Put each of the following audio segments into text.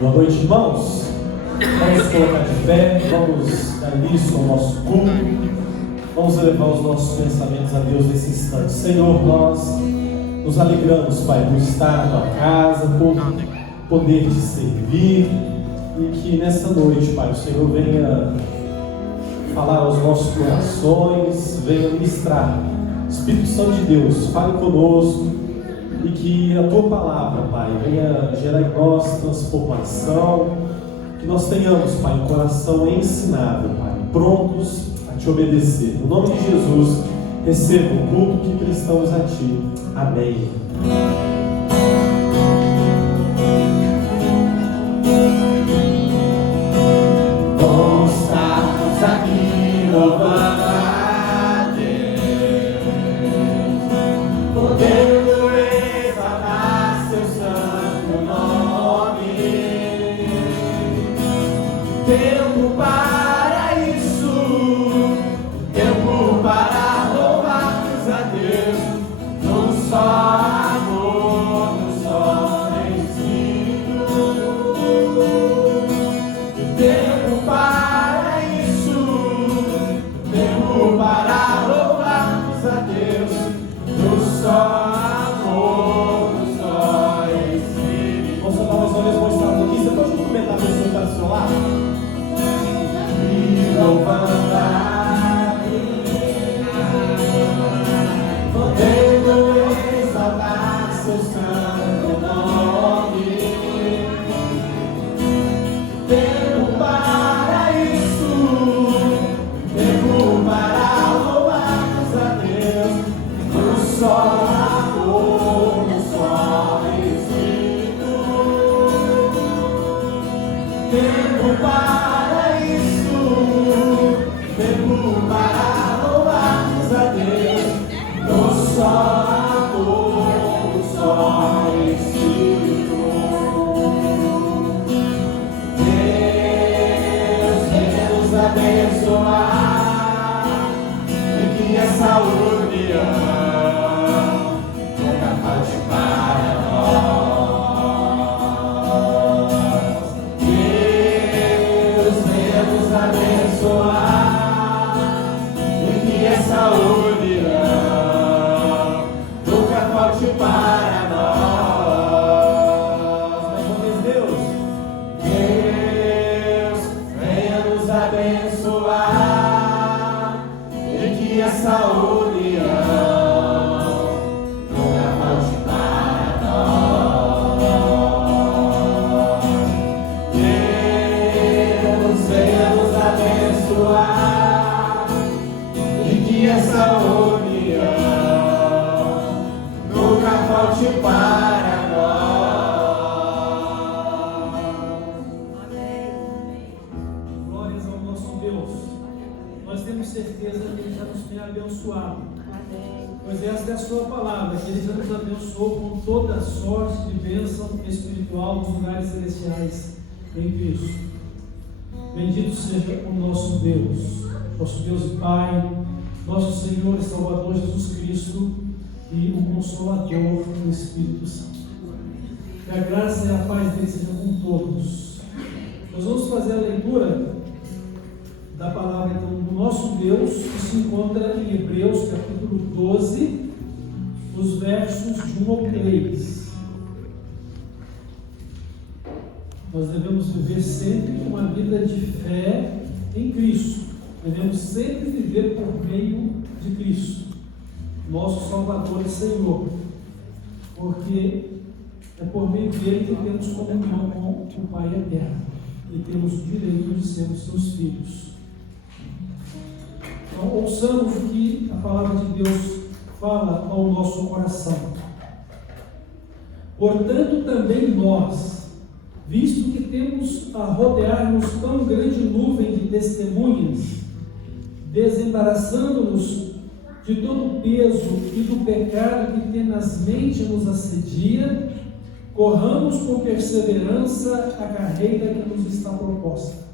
Boa noite, irmãos. Vamos colocar de pé, vamos dar início ao nosso culto. Vamos elevar os nossos pensamentos a Deus nesse instante. Senhor, nós nos alegramos, Pai, por estar na Tua casa, por poder Te servir, e que nessa noite, Pai, o Senhor venha falar aos nossos corações, venha ministrar. Espírito Santo de Deus, fale conosco, e que a Tua palavra, Pai, venha gerar em nós transformação, que nós tenhamos, Pai, um coração ensinado, Pai, prontos a Te obedecer. No nome de Jesus, receba o culto que prestamos a Ti. Amém. Vamos estarmos aqui louvando a Deus, podendo exaltar Seu santo nome. Tempo para isso, tempo para louvarmos a Deus, num só amor, num só Espírito. Tempo para isso, tempo para louvarmos a Deus, num só amor, num só Espírito. Vamos soltar mais uma vez mostrando aqui. Você pode cumprimentar a pessoa que está do seu lado? E louvando a Deus, podendo exaltar Seu santo nome. Tempo para isso, tempo para louvarmos a Deus, no só amor, no só Espírito. Tempo para isso, tempo para louvarmos a Deus, no só amor, no só Espírito. Deus venha nos abençoar, e que essa união nunca falte para nós. Deus venha nos abençoar, e que essa união nunca falte para nós. Mais uma vez, Deus. Deus venha nos abençoar, e que essa união nunca falte para nós. Deus venha nos abençoar, e que essa união nunca falte para nós. Glórias ao nosso Deus. Nós temos certeza que Ele já nos tem abençoado. Pois esta é a sua palavra, que Ele já nos abençoou com toda a sorte de bênção espiritual nos lugares celestiais em Cristo. Bendito seja o nosso Deus e Pai, nosso Senhor e Salvador Jesus Cristo, e o Consolador do Espírito Santo. Que a graça e a paz dele sejam com todos. Nós vamos fazer a leitura da palavra então, do nosso Deus, que se encontra em Hebreus capítulo 12, os versos de 1 ao 3. Nós devemos viver sempre uma vida de fé em Cristo. Devemos sempre viver por meio de Cristo, nosso Salvador e Senhor, porque é por meio dele que temos comunhão com o Pai eterno e temos o direito de sermos seus filhos. Então, ouçamos o que a palavra de Deus fala ao nosso coração. Portanto, também nós, visto que temos a rodear-nos tão grande nuvem de testemunhas, desembaraçando-nos de todo o peso e do pecado que tenazmente nos assedia, corramos com perseverança a carreira que nos está proposta,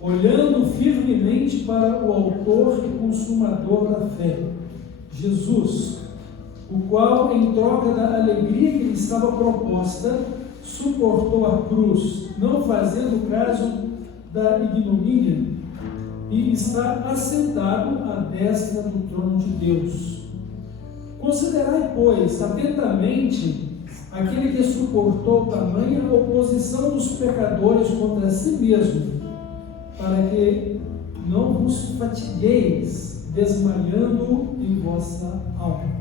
olhando firmemente para o autor e consumador da fé, Jesus, o qual, em troca da alegria que lhe estava proposta, suportou a cruz, não fazendo caso da ignomínia, e está assentado à destra do trono de Deus. Considerai, pois, atentamente aquele que suportou tamanha oposição dos pecadores contra si mesmo, para que não vos fatigueis desmaiando em vossa alma.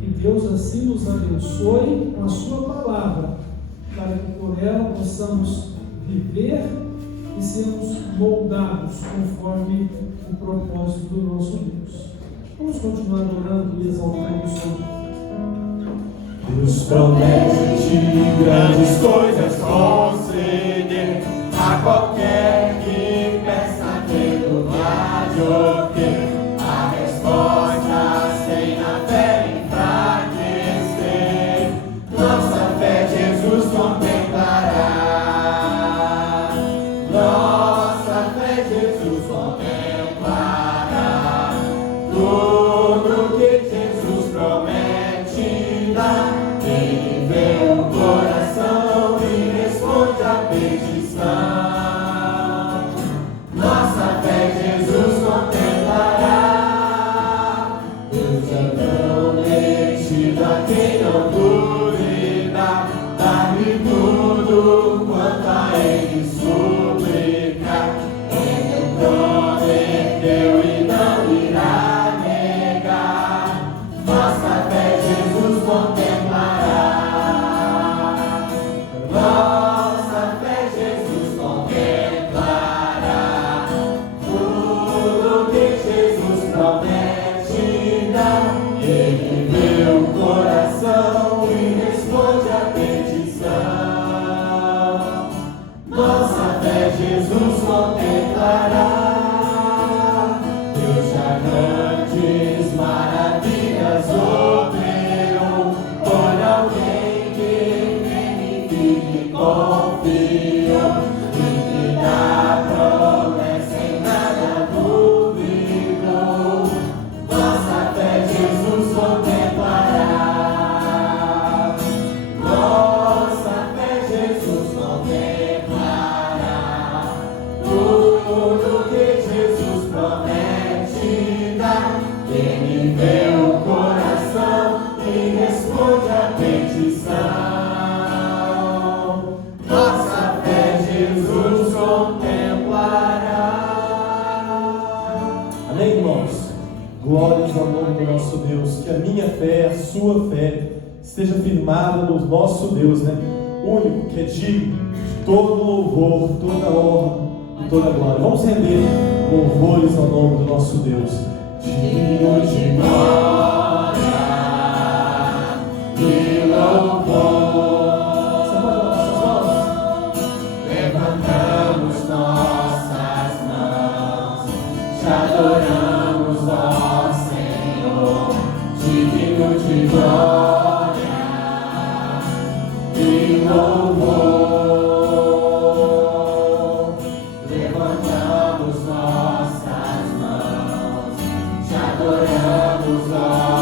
Que Deus assim nos abençoe com a sua palavra, para que por ela possamos viver e sermos moldados conforme o propósito do nosso Deus. Vamos continuar orando e exaltando o Senhor. Deus promete grandes coisas conceder a qualquer que peça tendo mais o que. A resposta sem a fé enfraquecer, nossa fé Jesus contemplará. Nossa fé Jesus contemplará. Tudo que Jesus promete dá. Ele vê o coração e responde a petição. Nossa fé Jesus contemplará. Deus é prometido a quem não duvida, dar-lhe tudo quanto a Ele suplicar. Ele prometeu e não irá negar. Nossa fé Jesus contemplará. Nossa fé Jesus contemplará. Tudo que Jesus promete dá. Ele vê o coração e responde a petição. Nossa fé Jesus contemplará. Deus já grandes maravilhas operou por alguém que nem vive confiou, e que da promessa em nada duvidou. Nossa fé Jesus contemplará. Nossa fé Jesus contemplará. Tudo que Jesus promete dá. Ele vê o coração e responde a petição. Nossa fé Jesus contemplará. Amém, irmãos? Glórias ao nome do nosso Deus. Que a minha fé, a sua fé, esteja firmada no nosso Deus, né? Único, que é digno de todo louvor, toda honra e toda glória. Vamos render louvores ao nome do nosso Deus. Digno de glória e louvor. Você pode dar suas mãos? Levantamos nossas mãos, te adoramos, ó Senhor. Digno de glória e louvor. Levantamos nossas mãos, te adoramos, ó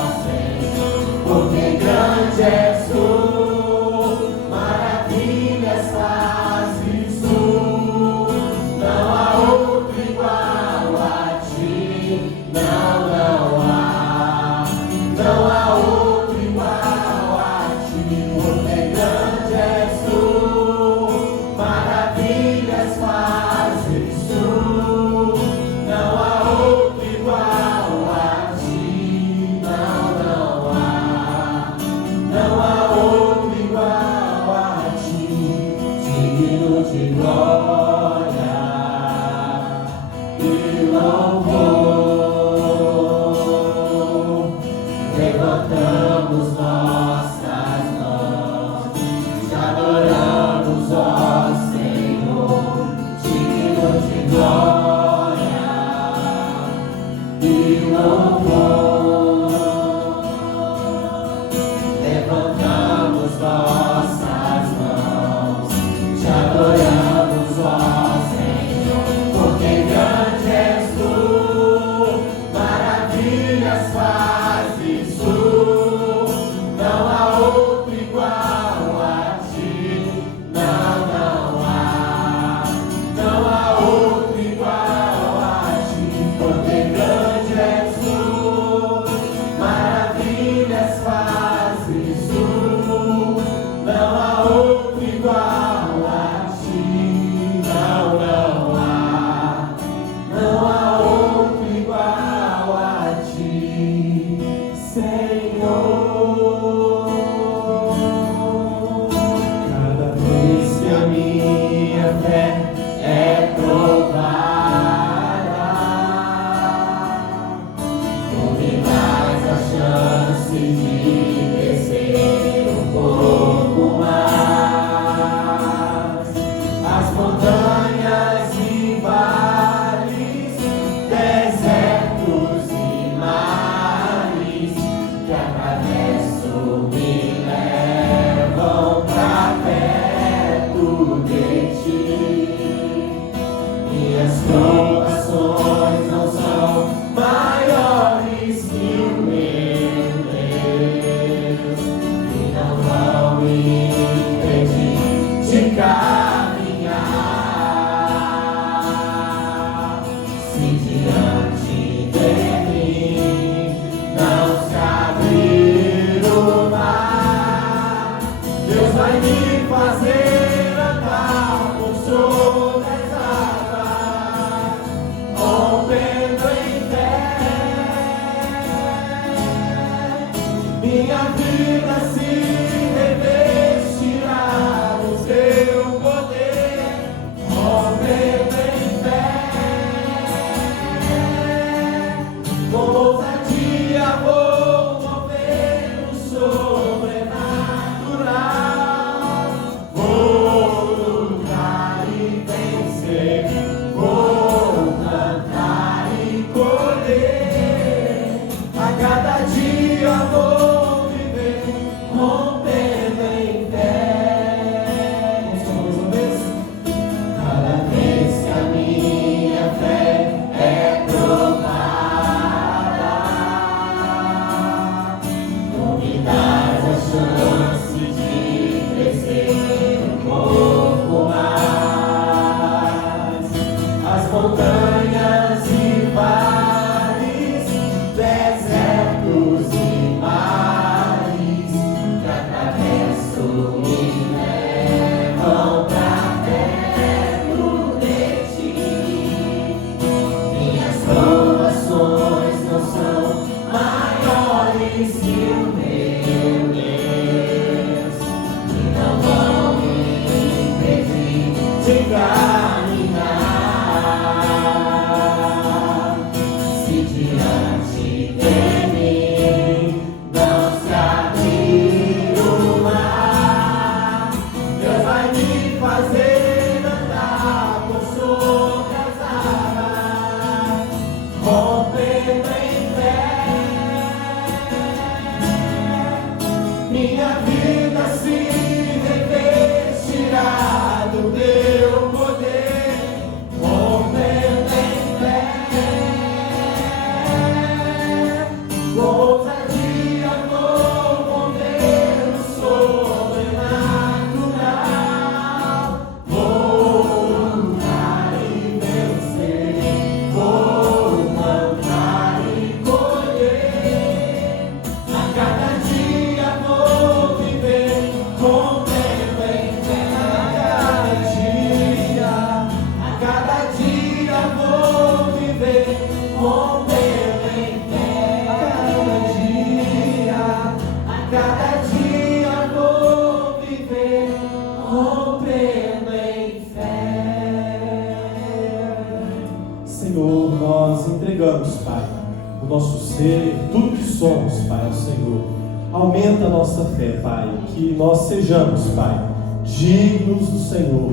Aumenta a nossa fé, Pai, que nós sejamos, Pai, dignos do Senhor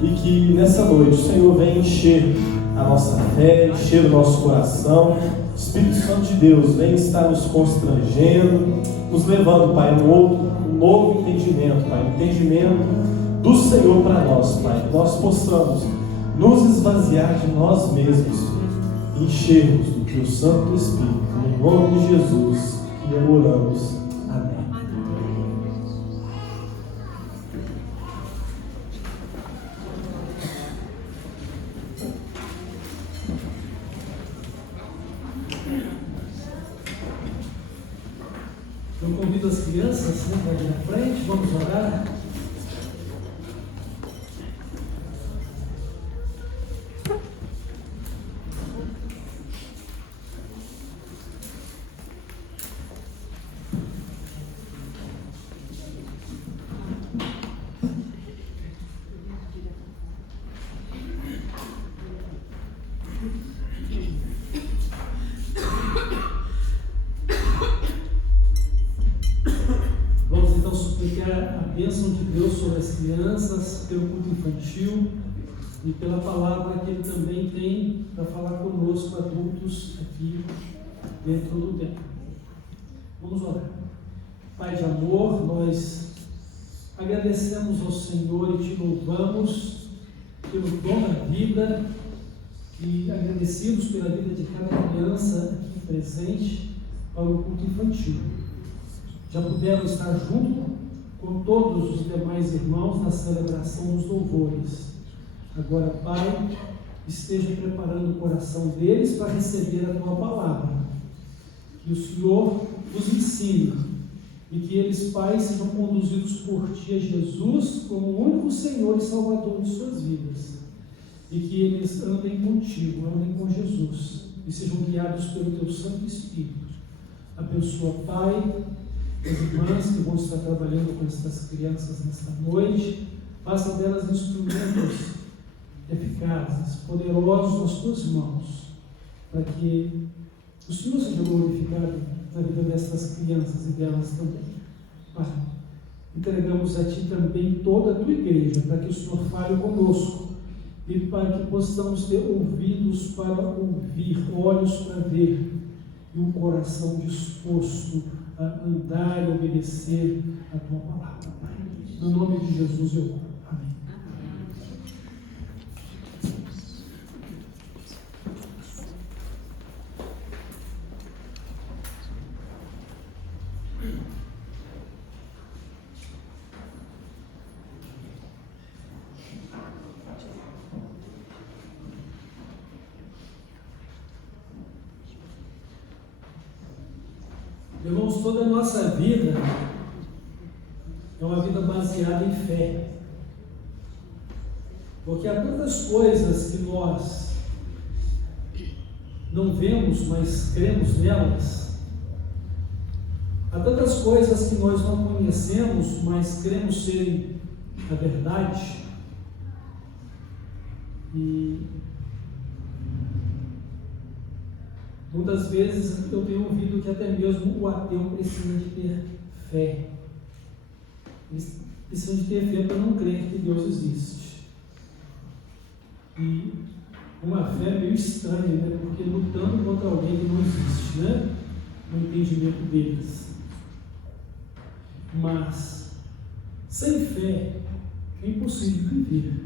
e que nessa noite o Senhor venha encher a nossa fé, encher o nosso coração. O Espírito Santo de Deus vem estar nos constrangendo, nos levando, Pai, um novo entendimento, Pai, um entendimento do Senhor para nós, Pai, que nós possamos nos esvaziar de nós mesmos e enchermos do Teu Santo Espírito, em nome de Jesus, que oramos. Amém. Eu convido as crianças para vir à frente, vamos orar. A bênção de Deus sobre as crianças, pelo culto infantil e pela palavra que Ele também tem para falar conosco, adultos, aqui dentro do templo. Vamos orar. Pai de amor, nós agradecemos ao Senhor e te louvamos pelo dom da vida e agradecidos pela vida de cada criança aqui presente para o culto infantil. Já puderam estar junto com todos os demais irmãos na celebração dos louvores. Agora, Pai, esteja preparando o coração deles para receber a Tua palavra. Que o Senhor os ensine e que eles, Pai, sejam conduzidos por Ti a Jesus como o único Senhor e Salvador de suas vidas. E que eles andem contigo, andem com Jesus e sejam guiados pelo Teu Santo Espírito. Abençoa, Pai, as irmãs que vão estar trabalhando com essas crianças nesta noite. Faça delas instrumentos eficazes, poderosos nas Tuas mãos, para que o Senhor seja glorificado na vida dessas crianças e delas também. Pai, entregamos a Ti também toda a Tua igreja, para que o Senhor fale conosco e para que possamos ter ouvidos para ouvir, olhos para ver e um coração disposto a andar e obedecer a Tua palavra, Pai. No nome de Jesus eu oro. Amém. Irmãos, toda a nossa vida é uma vida baseada em fé. Porque há tantas coisas que nós não vemos, mas cremos nelas. Há tantas coisas que nós não conhecemos, mas cremos serem a verdade. E muitas vezes eu tenho ouvido que até mesmo o ateu precisa de ter fé. Ele precisa de ter fé para não crer que Deus existe. E uma fé meio estranha, né? Porque lutando contra alguém que não existe, né? No entendimento deles. Mas sem fé é impossível viver.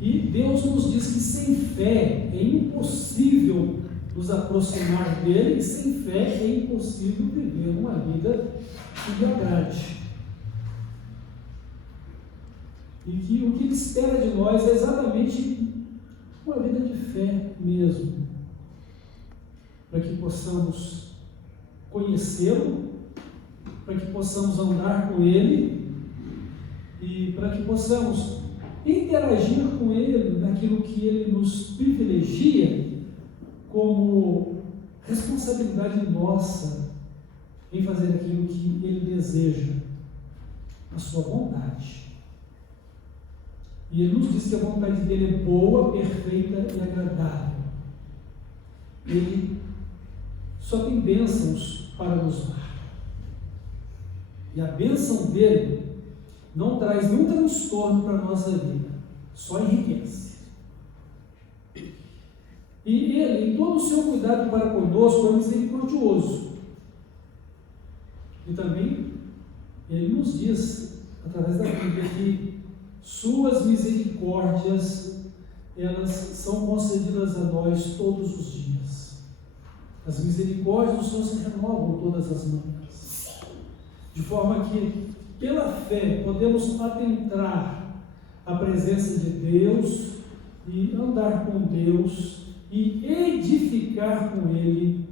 E Deus nos diz que sem fé é impossível nos aproximar dele, e sem fé é impossível viver uma vida que lhe agrade. E que o que ele espera de nós é exatamente uma vida de fé mesmo, para que possamos conhecê-lo, para que possamos andar com ele e para que possamos interagir com ele naquilo que ele nos privilegia como responsabilidade nossa em fazer aquilo que ele deseja, a sua vontade. E ele nos diz que a vontade dele é boa, perfeita e agradável. Ele só tem bênçãos para nos dar. E a bênção dele não traz nenhum transtorno para a nossa vida, só enriquece. E ele, em todo o seu cuidado para conosco, é misericordioso. E também ele nos diz, através da Bíblia, que suas misericórdias, elas são concedidas a nós todos os dias. As misericórdias do Senhor se renovam todas as manhãs. De forma que, pela fé, podemos adentrar a presença de Deus e andar com Deus e edificar com Ele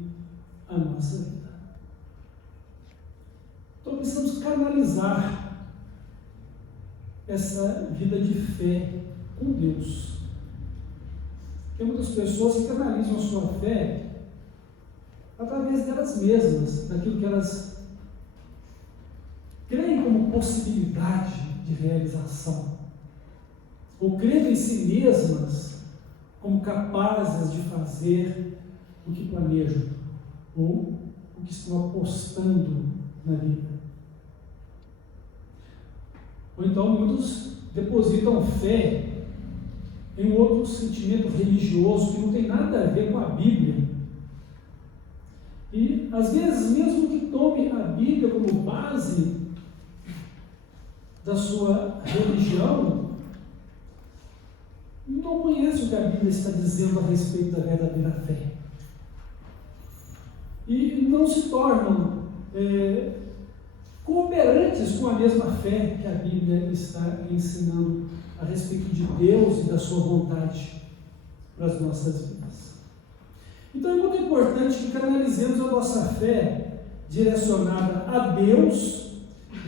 a nossa vida. Então precisamos canalizar essa vida de fé com Deus. Tem muitas pessoas que canalizam a sua fé através delas mesmas, daquilo que elas creem como possibilidade de realização, ou creem em si mesmas como capazes de fazer o que planejam, ou o que estão apostando na vida. Ou então muitos depositam fé em um outro sentimento religioso que não tem nada a ver com a Bíblia. E às vezes, mesmo que tome a Bíblia como base, da sua religião não conhece o que a Bíblia está dizendo a respeito da verdadeira fé. E não se tornam cooperantes com a mesma fé que a Bíblia está ensinando a respeito de Deus e da sua vontade para as nossas vidas. Então é muito importante que canalizemos a nossa fé direcionada a Deus,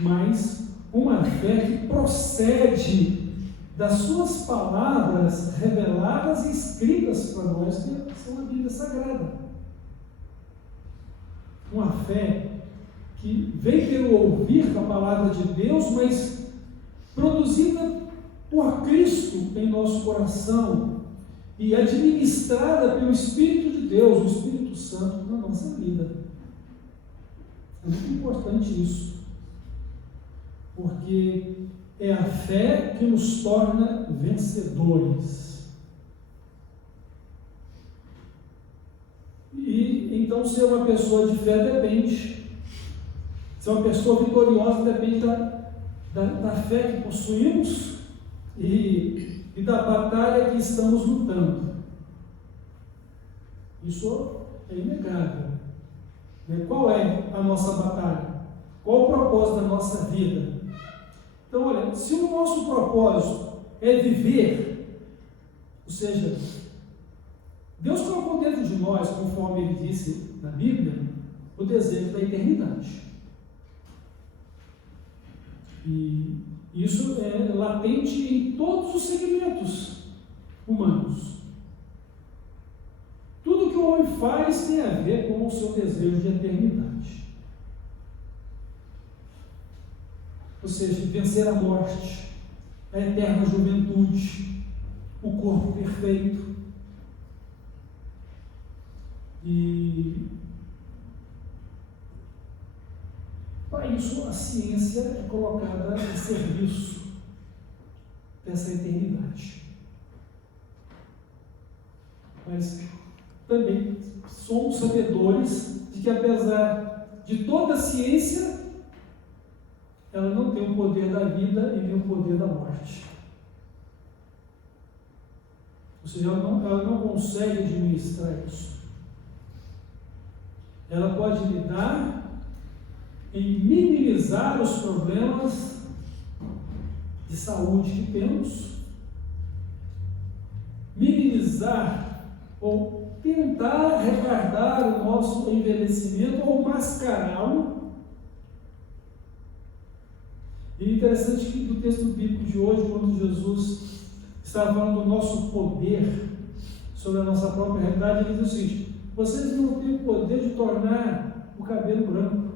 mas uma fé que procede das suas palavras reveladas e escritas para nós, que são a Bíblia Sagrada. Uma fé que vem pelo ouvir da palavra de Deus, mas produzida por Cristo em nosso coração e administrada pelo Espírito de Deus, o Espírito Santo, na nossa vida. É muito importante isso, porque é a fé que nos torna vencedores. E então ser uma pessoa de fé depende, ser uma pessoa vitoriosa depende da fé que possuímos e da batalha que estamos lutando. Isso é inegável. Qual é a nossa batalha? Qual o propósito da nossa vida? Então, olha, se o nosso propósito é viver, ou seja, Deus colocou dentro de nós, conforme Ele disse na Bíblia, o desejo da eternidade. E isso é latente em todos os segmentos humanos. Tudo que o homem faz tem a ver com o seu desejo de eternidade. Ou seja, vencer a morte, a eterna juventude, o corpo perfeito. E para isso a ciência é colocada a serviço dessa eternidade. Mas também somos sabedores de que, apesar de toda a ciência, ela não tem o poder da vida e nem o poder da morte. Ou seja, ela não consegue administrar isso. Ela pode lidar em minimizar os problemas de saúde que temos, minimizar ou tentar retardar o nosso envelhecimento ou mascará-lo. E é interessante que no texto bíblico de hoje, quando Jesus estava falando do nosso poder sobre a nossa própria realidade, ele diz o seguinte: vocês não têm o poder de tornar o cabelo branco.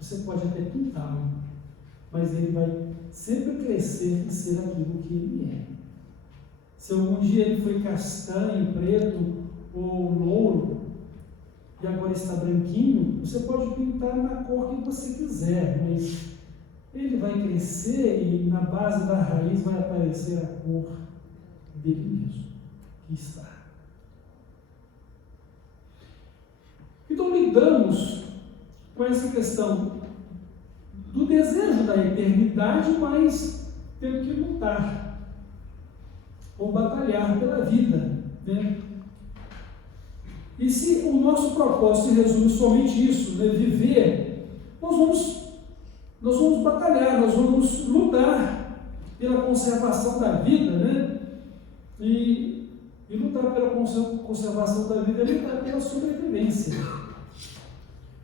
Você pode até pintá-lo, mas ele vai sempre crescer e ser aquilo que ele é. Se algum dia ele foi castanho, preto ou louro, e agora está branquinho, você pode pintar na cor que você quiser, mas ele vai crescer e na base da raiz vai aparecer a cor dele mesmo, que está. Então lidamos com essa questão do desejo da eternidade, mas temos que lutar ou batalhar pela vida, né? E se o nosso propósito se resume somente isso, né, viver, nós vamos batalhar, nós vamos lutar pela conservação da vida, né? E lutar pela conservação da vida é lutar pela sobrevivência,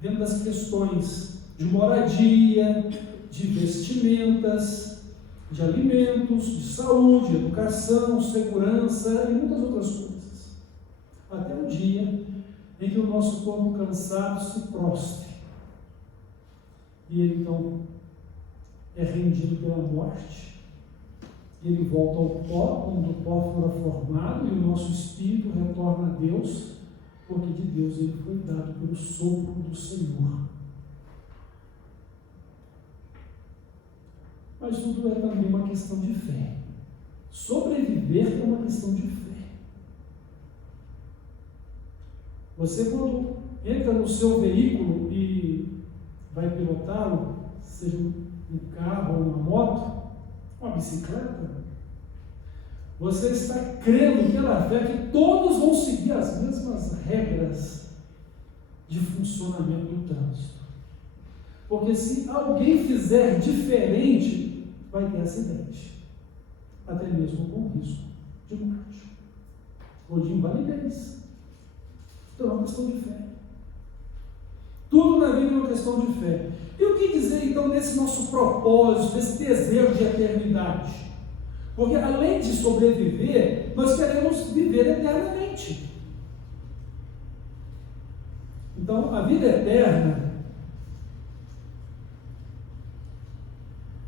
dentro das questões de moradia, de vestimentas, de alimentos, de saúde, educação, segurança e muitas outras coisas. Até o dia em que o nosso corpo cansado se prostre e ele então é rendido pela morte, e ele volta ao pó, quando o pó fora formado, e o nosso espírito retorna a Deus, porque de Deus ele foi dado pelo sopro do Senhor. Mas tudo é também uma questão de fé. Sobreviver é uma questão de fé. Você, quando entra no seu veículo e vai pilotá-lo, seja um carro ou uma moto, uma bicicleta, você está crendo pela fé que todos vão seguir as mesmas regras de funcionamento do trânsito. Porque se alguém fizer diferente, vai ter acidente, até mesmo com risco de morte ou de invalidez. Então é uma questão de fé. Tudo na vida é uma questão de fé. E o que dizer então desse nosso propósito, desse desejo de eternidade? Porque além de sobreviver, nós queremos viver eternamente. Então a vida eterna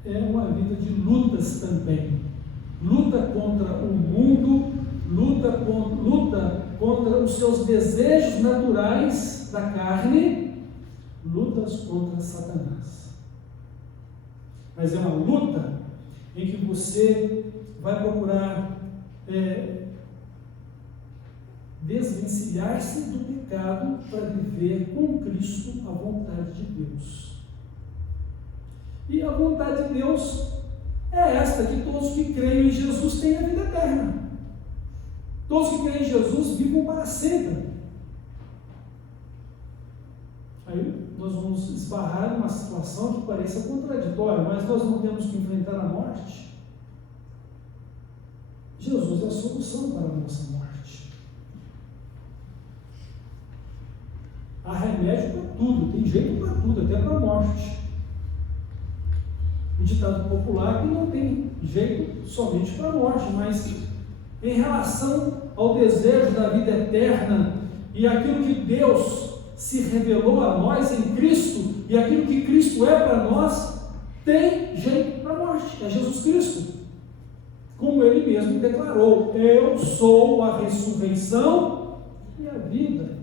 é uma vida de lutas também. Luta contra o mundo, luta contra os seus desejos naturais da carne, lutas contra Satanás. Mas é uma luta em que você vai procurar desvencilhar-se do pecado para viver com Cristo a vontade de Deus. E a vontade de Deus é esta, que todos que creem em Jesus tenham a vida eterna. Todos que creem em Jesus vivam para sempre. Aí nós vamos esbarrar numa situação que pareça contraditória, mas nós não temos que enfrentar a morte. Jesus é a solução para a nossa morte. Há remédio para tudo, tem jeito para tudo, até para a morte. Um ditado popular que não tem jeito somente para a morte, mas em relação ao desejo da vida eterna e aquilo que Deus se revelou a nós em Cristo e aquilo que Cristo é para nós, tem jeito para a morte, é Jesus Cristo. Como Ele mesmo declarou: eu sou a ressurreição e a vida.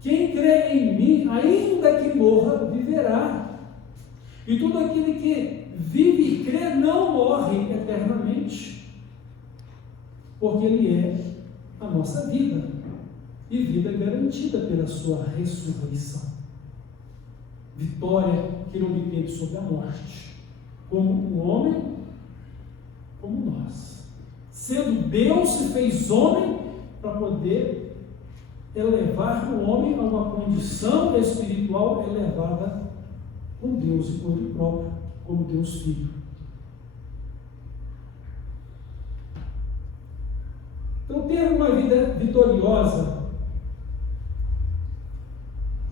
Quem crê em mim, ainda que morra, viverá. E todo aquele que vive e crê não morre eternamente, porque Ele é a nossa vida, e vida garantida pela sua ressurreição. Vitória que Ele obteve sobre a morte, como um homem, como nós. Sendo Deus, se fez homem para poder elevar o homem a uma condição espiritual elevada com Deus e com Ele próprio, como Deus Filho. Então, ter uma vida vitoriosa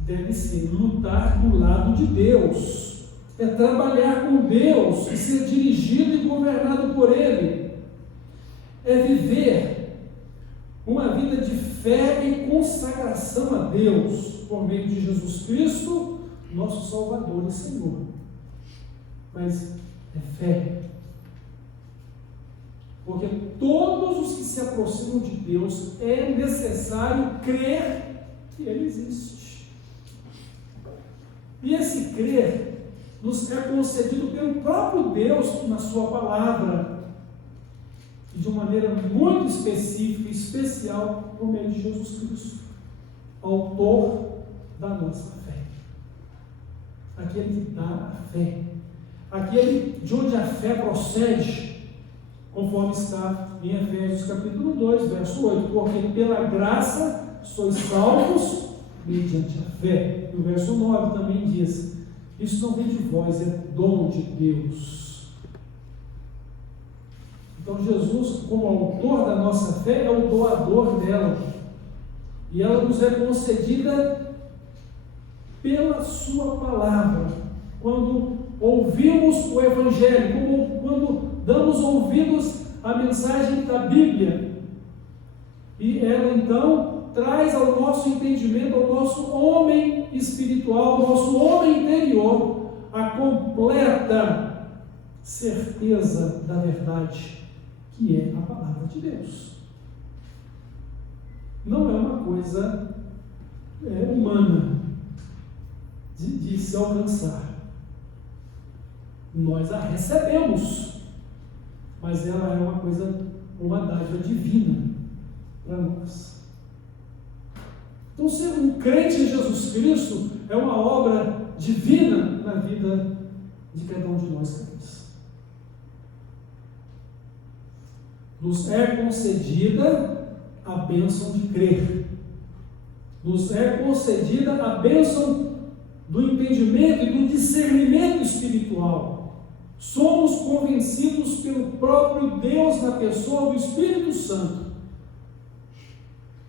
deve ser lutar do lado de Deus, é trabalhar com Deus e ser dirigido e governado por Ele, é viver uma vida de fé e consagração a Deus por meio de Jesus Cristo, nosso Salvador e Senhor. Mas é fé, porque todos os que se aproximam de Deus é necessário crer que Ele existe. E esse crer nos é concedido pelo próprio Deus na sua palavra, e de uma maneira muito específica e especial por meio de Jesus Cristo, autor da nossa fé, aquele que dá a fé, aquele de onde a fé procede, conforme está em Efésios capítulo 2, verso 8, porque pela graça sois salvos mediante a fé. E o verso 9 também diz: isso não vem de vós, é dom de Deus. Então Jesus, como autor da nossa fé, é o doador dela, e ela nos é concedida pela sua palavra. Quando ouvimos o Evangelho, quando damos ouvidos à mensagem da Bíblia, e ela então traz ao nosso entendimento, ao nosso homem espiritual, ao nosso homem interior, a completa certeza da verdade, que é a palavra de Deus. Não é uma coisa humana de se alcançar. Nós a recebemos, mas ela é uma coisa, uma dádiva divina para nós. Então, ser um crente em Jesus Cristo é uma obra divina na vida de cada um de nós crentes. Nos é concedida a bênção de crer. Nos é concedida a bênção do entendimento e do discernimento espiritual. Somos convencidos pelo próprio Deus na pessoa do Espírito Santo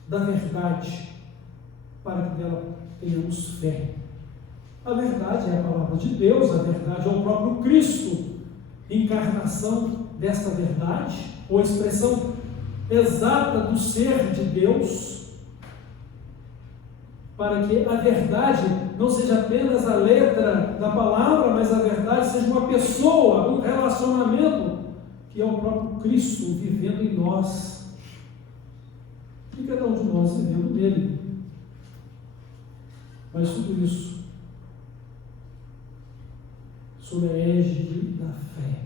da verdade, para que dela tenhamos fé. A verdade é a palavra de Deus, a verdade é o próprio Cristo, encarnação desta verdade, ou expressão exata do ser de Deus, para que a verdade não seja apenas a letra da palavra, mas a verdade seja uma pessoa, um relacionamento, que é o próprio Cristo vivendo em nós, e cada um de nós vivendo nele. Mas tudo isso sob a égide da fé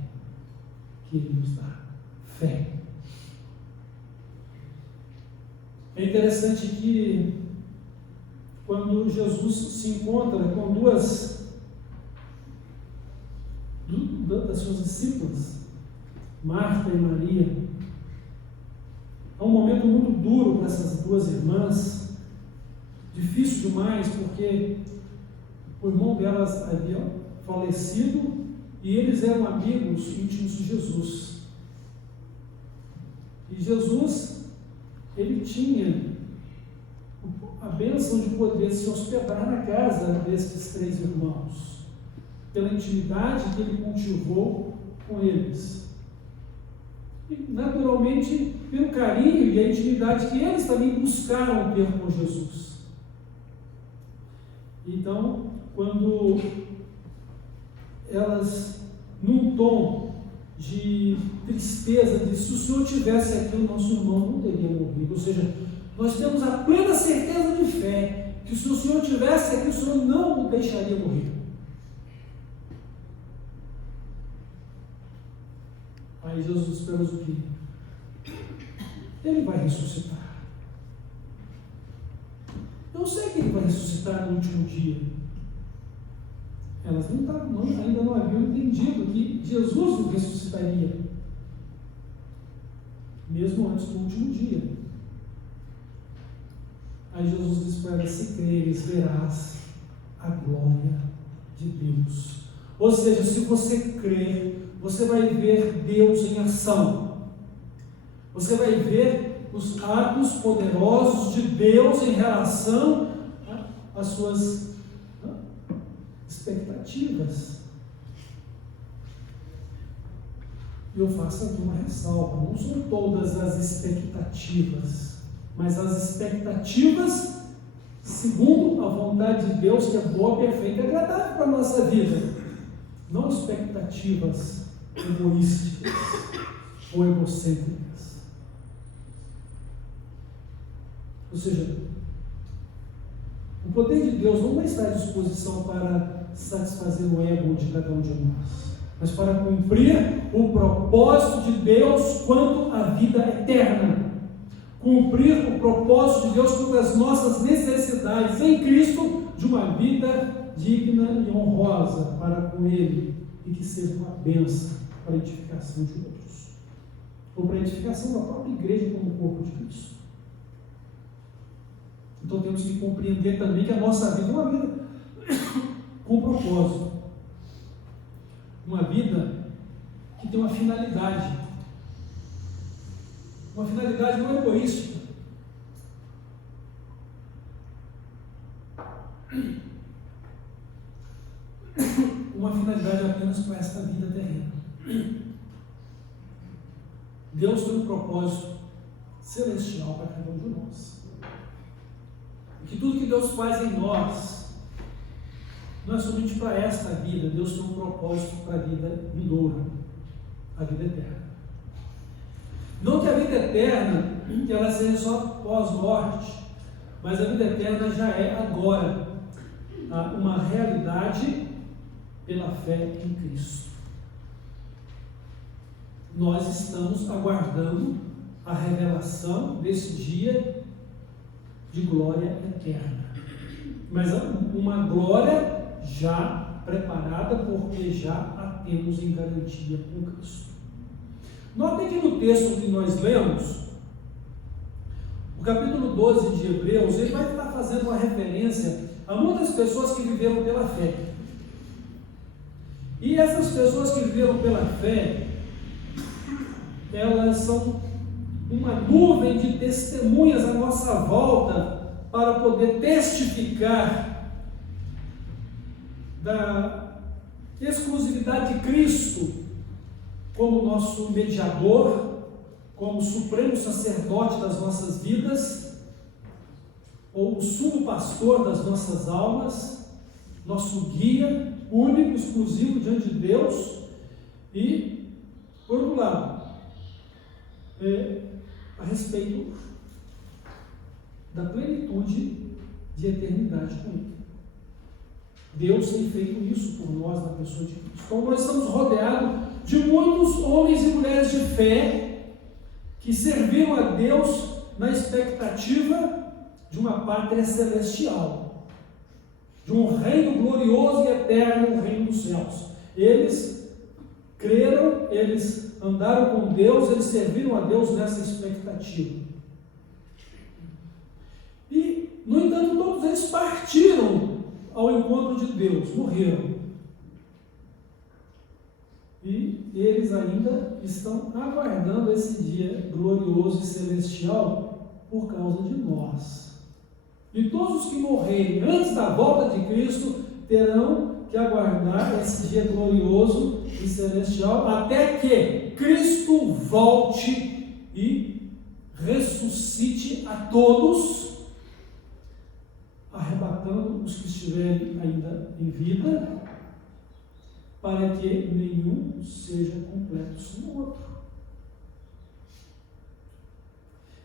que Ele nos dá. Fé. É interessante que quando Jesus se encontra com duas das suas discípulas, Marta e Maria, é um momento muito duro para essas duas irmãs, difícil demais, porque o irmão delas havia falecido e eles eram amigos íntimos de Jesus. E Jesus, ele tinha a bênção de poder se hospedar na casa desses três irmãos, pela intimidade que ele cultivou com eles. E, naturalmente, pelo carinho e a intimidade que eles também buscaram ter com Jesus. Então, quando elas, num tom de tristeza, dizem: se o Senhor tivesse aqui, o nosso irmão não teria morrido. Ou seja, nós temos a plena certeza de fé que se o Senhor tivesse aqui, o Senhor não o deixaria morrer. Aí Jesus pergunta o quê? Ele vai ressuscitar. Eu sei que ele vai ressuscitar no último dia. Elas ainda não haviam entendido que Jesus o ressuscitaria, mesmo antes do último dia. Aí Jesus diz para elas: se creres, verás a glória de Deus. Ou seja, se você crer, você vai ver Deus em ação. Você vai ver os atos poderosos de Deus em relação às suas expectativas. E eu faço aqui uma ressalva: não são todas as expectativas, mas as expectativas segundo a vontade de Deus, que é boa, perfeita e agradável para a nossa vida. Não expectativas egoísticas ou egocêntricas. Ou seja, o poder de Deus não vai estar à disposição para satisfazer o ego de cada um de nós, mas para cumprir o propósito de Deus quanto à vida eterna. Cumprir o propósito de Deus quanto às nossas necessidades em Cristo, de uma vida digna e honrosa para com Ele, e que seja uma bênção para a edificação de outros, ou para a edificação da própria igreja como corpo de Cristo. Então temos que compreender também que a nossa vida é uma vida com propósito, uma vida que tem uma finalidade não egoística. Uma finalidade apenas para esta vida terrena. Deus tem um propósito celestial para cada um de nós. Que tudo que Deus faz em nós não é somente para esta vida. Deus tem um propósito para a vida vindoura, a vida eterna. Não que a vida eterna que ela seja só pós-morte, mas a vida eterna já é agora uma realidade pela fé em Cristo. Nós estamos aguardando a revelação desse dia de glória eterna, mas uma glória já preparada porque já a temos em garantia com Cristo. Notem que no texto que nós lemos, o capítulo 12 de Hebreus, ele vai estar fazendo uma referência a muitas pessoas que viveram pela fé. E essas pessoas que viveram pela fé, elas são uma nuvem de testemunhas à nossa volta para poder testificar da exclusividade de Cristo como nosso mediador, como supremo sacerdote das nossas vidas, ou o sumo pastor das nossas almas, nosso guia único, exclusivo diante de Deus. E, por outro lado, a respeito da plenitude de eternidade com Ele. Deus tem feito isso por nós na pessoa de Cristo. Então nós estamos rodeados de muitos homens e mulheres de fé que serviram a Deus na expectativa de uma pátria celestial, de um reino glorioso e eterno, o reino dos céus. Eles creram, eles andaram com Deus, eles serviram a Deus nessa expectativa. E, no entanto, todos eles partiram ao encontro de Deus, morreram. E eles ainda estão aguardando esse dia glorioso e celestial por causa de nós. E todos os que morrerem antes da volta de Cristo terão que aguardar esse dia glorioso e celestial até que Cristo volte e ressuscite a todos, arrebatando os que estiverem ainda em vida, para que nenhum seja completo sem o outro.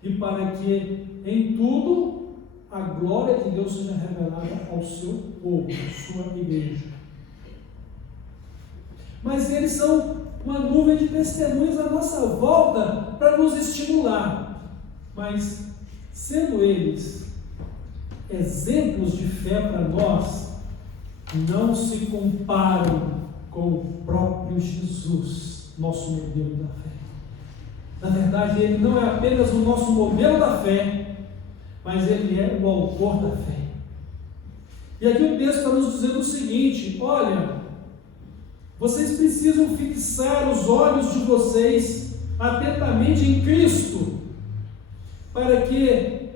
E para que em tudo a glória de Deus seja revelada ao seu povo, à sua igreja. Mas eles são uma nuvem de testemunhas à nossa volta para nos estimular. Mas, sendo eles exemplos de fé para nós, não se comparam com o próprio Jesus, nosso modelo da fé. Na verdade, ele não é apenas o nosso modelo da fé, mas ele é o autor da fé. E aqui o texto está nos dizendo o seguinte: olha, vocês precisam fixar os olhos de vocês atentamente em Cristo, para que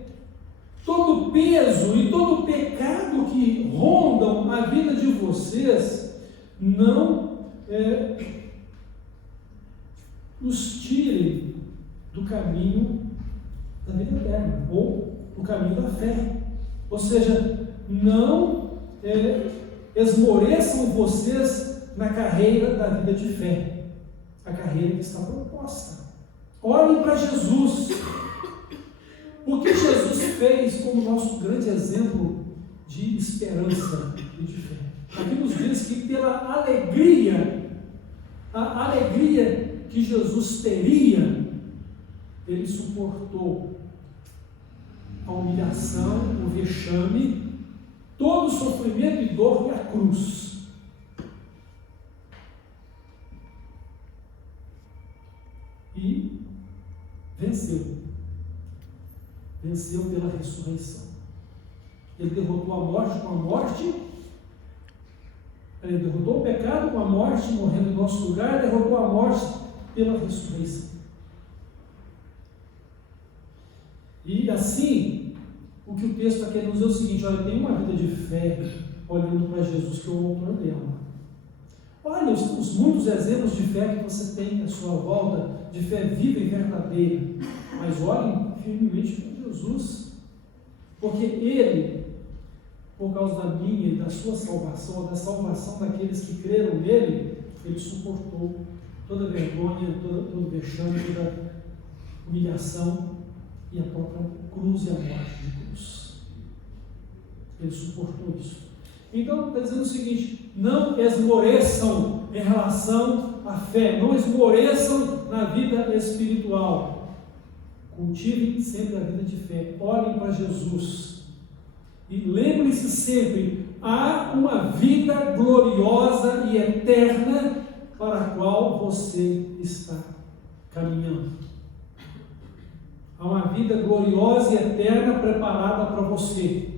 todo o peso e todo o pecado que rondam a vida de vocês não nos tirem do caminho da vida eterna, ou do caminho da fé. Ou seja, não esmoreçam vocês na carreira da vida de fé, a carreira que está proposta. Olhem para Jesus. O que Jesus fez como nosso grande exemplo de esperança e de fé? Aqui nos diz que pela alegria, a alegria que Jesus teria, ele suportou a humilhação, o vexame, todo o sofrimento e dor e a cruz. E venceu. Venceu pela ressurreição. Ele derrotou a morte com a morte. Ele derrotou o pecado com a morte, morrendo em nosso lugar, derrotou a morte pela ressurreição. E assim, o que o texto está querendo dizer é o seguinte: olha, tem uma vida de fé olhando para Jesus, que é o autor dela. Olha os muitos exemplos de fé que você tem à sua volta, de fé viva e verdadeira, mas olhem firmemente para Jesus, porque Ele, por causa da minha e da sua salvação, da salvação daqueles que creram nele, Ele suportou toda a vergonha, todo o vexame, toda a humilhação e a própria cruz e a morte de cruz. Ele suportou isso. Então, está dizendo o seguinte: não esmoreçam em relação à fé, não esmoreçam na vida espiritual. Cultivem sempre a vida de fé, olhem para Jesus. E lembrem-se sempre há uma vida gloriosa e eterna para a qual você está caminhando. Há uma vida gloriosa e eterna preparada para você.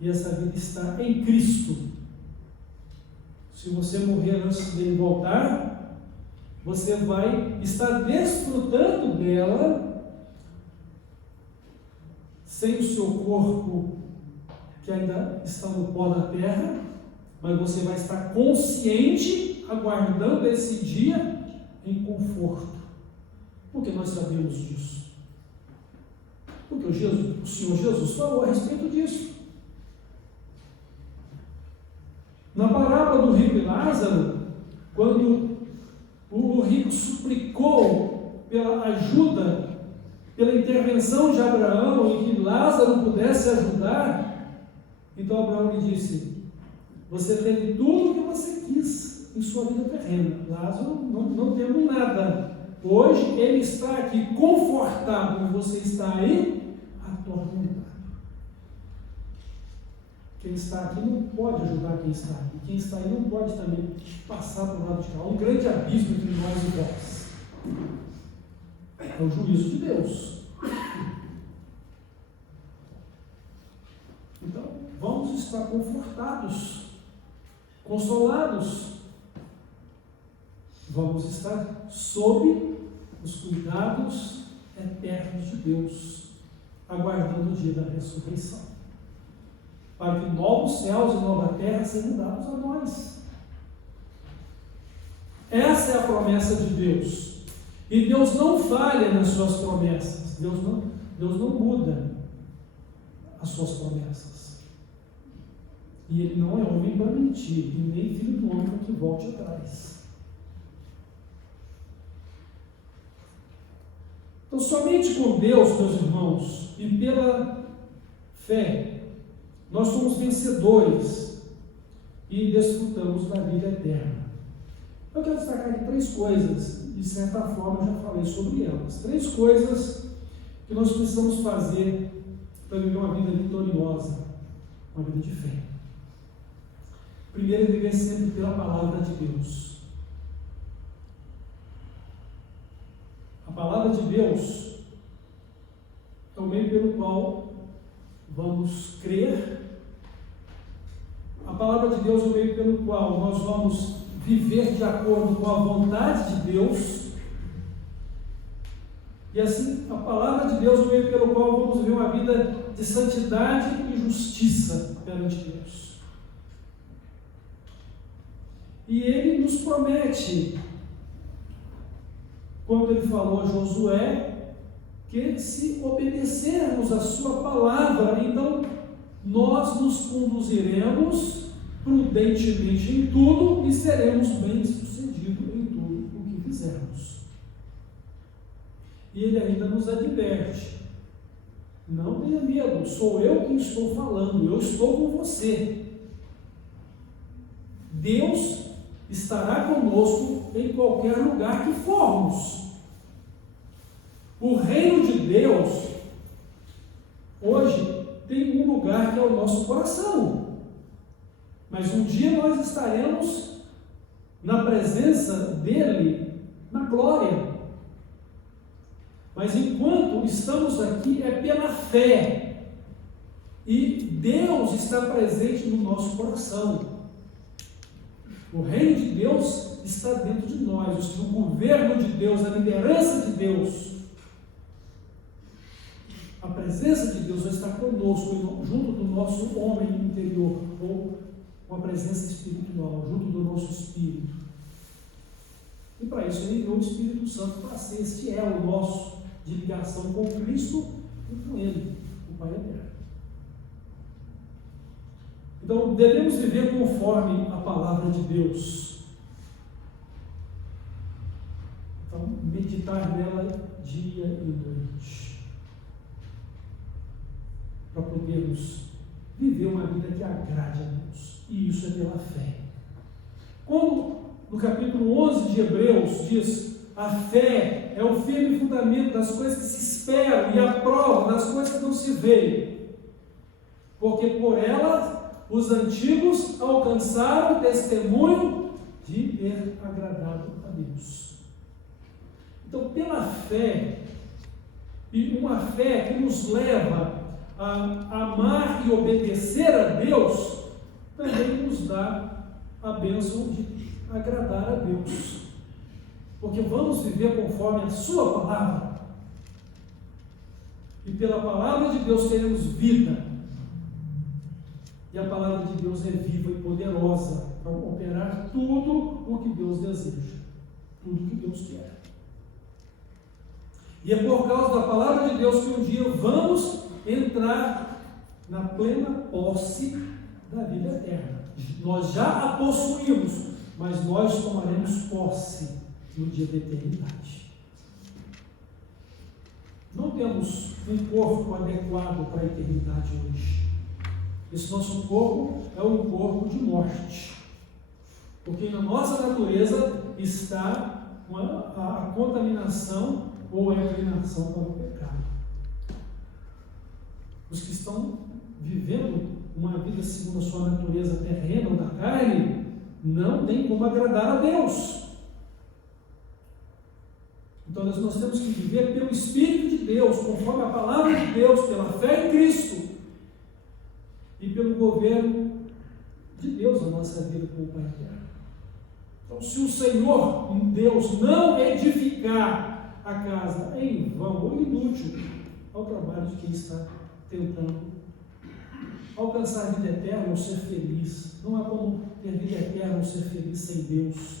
E essa vida está em Cristo. Se você morrer antes dele voltar, você vai estar desfrutando dela sem o seu corpo que ainda está no pó da terra, mas você vai estar consciente, aguardando esse dia em conforto. Porque nós sabemos disso. Porque o Senhor Jesus falou a respeito disso. Na parábola do rico e Lázaro, quando o rico suplicou pela ajuda, pela intervenção de Abraão, em que Lázaro pudesse ajudar, então Abraão lhe disse: você teve tudo o que você quis em sua vida terrena. Lázaro não teve nada. Hoje ele está aqui confortável e você está aí atormentado. Quem está aqui não pode ajudar quem está aqui. Quem está aí não pode também passar para o lado de cá. Há um grande abismo entre nós e vós. É o juízo de Deus. Então, vamos estar confortados, consolados. Vamos estar sob os cuidados eternos de Deus, aguardando o dia da ressurreição, para que novos céus e nova terra sejam dados a nós. Essa é a promessa de Deus. E Deus não falha nas suas promessas. Deus não muda as suas promessas. E Ele não é homem para mentir, e nem filho do homem para que volte atrás. Então, somente com Deus, meus irmãos, e pela fé, nós somos vencedores e desfrutamos da vida eterna. Eu quero destacar aqui 3 coisas, de certa forma eu já falei sobre elas. 3 coisas que nós precisamos fazer para viver uma vida vitoriosa, uma vida de fé. Primeiro é viver sempre pela palavra de Deus. A palavra de Deus é o meio pelo qual vamos crer. A palavra de Deus é o meio pelo qual nós vamos viver de acordo com a vontade de Deus. E assim, a palavra de Deus é o meio pelo qual vamos viver uma vida de santidade e justiça perante Deus. E Ele nos promete, quando Ele falou a Josué, que se obedecermos a sua palavra, então nós nos conduziremos prudentemente em tudo e seremos bem-sucedidos em tudo o que fizermos. E Ele ainda nos adverte: não tenha medo, sou eu quem estou falando, eu estou com você. Deus estará conosco em qualquer lugar que formos. O reino de Deus hoje tem um lugar que é o nosso coração, mas um dia nós estaremos na presença dele na glória. Mas enquanto estamos aqui é pela fé, e Deus está presente no nosso coração. O reino de Deus está dentro de nós, o governo de Deus, a liderança de Deus, a presença de Deus vai estar conosco, junto do nosso homem interior, ou com a presença espiritual, junto do nosso espírito. E para isso Ele enviou o Espírito Santo para ser este elo nosso de ligação com Cristo e com Ele, o Pai Eterno. Então, devemos viver conforme a palavra de Deus. Então, meditar nela dia e noite, para podermos viver uma vida que agrade a Deus. E isso é pela fé. Quando no capítulo 11 de Hebreus diz: a fé é o firme fundamento das coisas que se esperam e a prova das coisas que não se veem. porque por elas os antigos alcançaram o testemunho de ter agradado a Deus. Então, pela fé, e uma fé que nos leva a amar e obedecer a Deus, também nos dá a bênção de agradar a Deus. Porque vamos viver conforme a sua palavra. E pela palavra de Deus teremos vida. E a palavra de Deus é viva e poderosa para operar tudo o que Deus deseja, tudo o que Deus quer. E é por causa da palavra de Deus que um dia vamos entrar na plena posse da vida eterna. Nós já a possuímos, mas nós tomaremos posse no dia da eternidade. Não temos um corpo adequado para a eternidade hoje. Esse nosso corpo é um corpo de morte, porque na nossa natureza está a contaminação ou a inclinação para o pecado. Os que estão vivendo uma vida segundo a sua natureza terrena ou da carne, não tem como agradar a Deus. Então nós temos que viver pelo Espírito de Deus, conforme a palavra de Deus, pela fé em Cristo e pelo governo de Deus na nossa vida com o Pai eterno. Então, se o Senhor, Deus, não edificar a casa, é em vão ou inútil ao trabalho de quem está tentando alcançar a vida eterna ou ser feliz. Não há como ter vida eterna ou ser feliz sem Deus.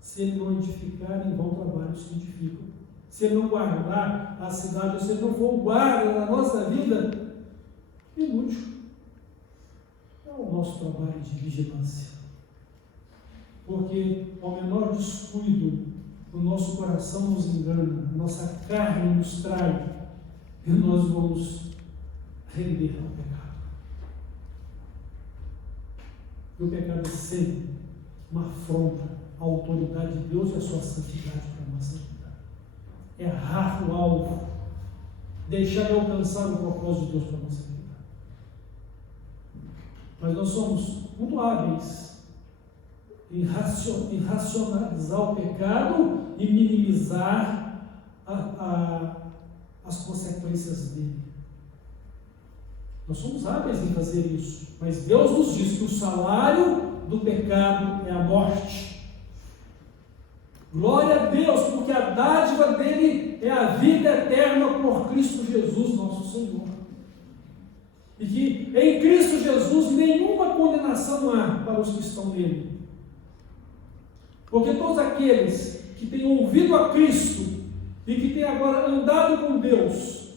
Se Ele não edificar, em vão trabalhos se edificam. Se Ele não guardar a cidade, ou se Ele não for o guarda da nossa vida, inútil é o nosso trabalho de vigilância. Porque ao menor descuido, o nosso coração nos engana, a nossa carne nos trai, e nós vamos render ao pecado. E o pecado é sempre uma afronta à autoridade de Deus e à sua santidade para a nossa vida. Errar o alvo, deixar de alcançar o propósito de Deus para a nossa vida. Mas nós somos muito hábeis em racionalizar o pecado e minimizar as consequências dele. Nós somos hábeis em fazer isso, mas Deus nos diz que o salário do pecado é a morte. Glória a Deus, porque a dádiva dele é a vida eterna por Cristo Jesus, nosso Senhor. E que em Cristo Jesus nenhuma condenação há para os que estão nele. Porque todos aqueles que têm ouvido a Cristo e que têm agora andado com Deus,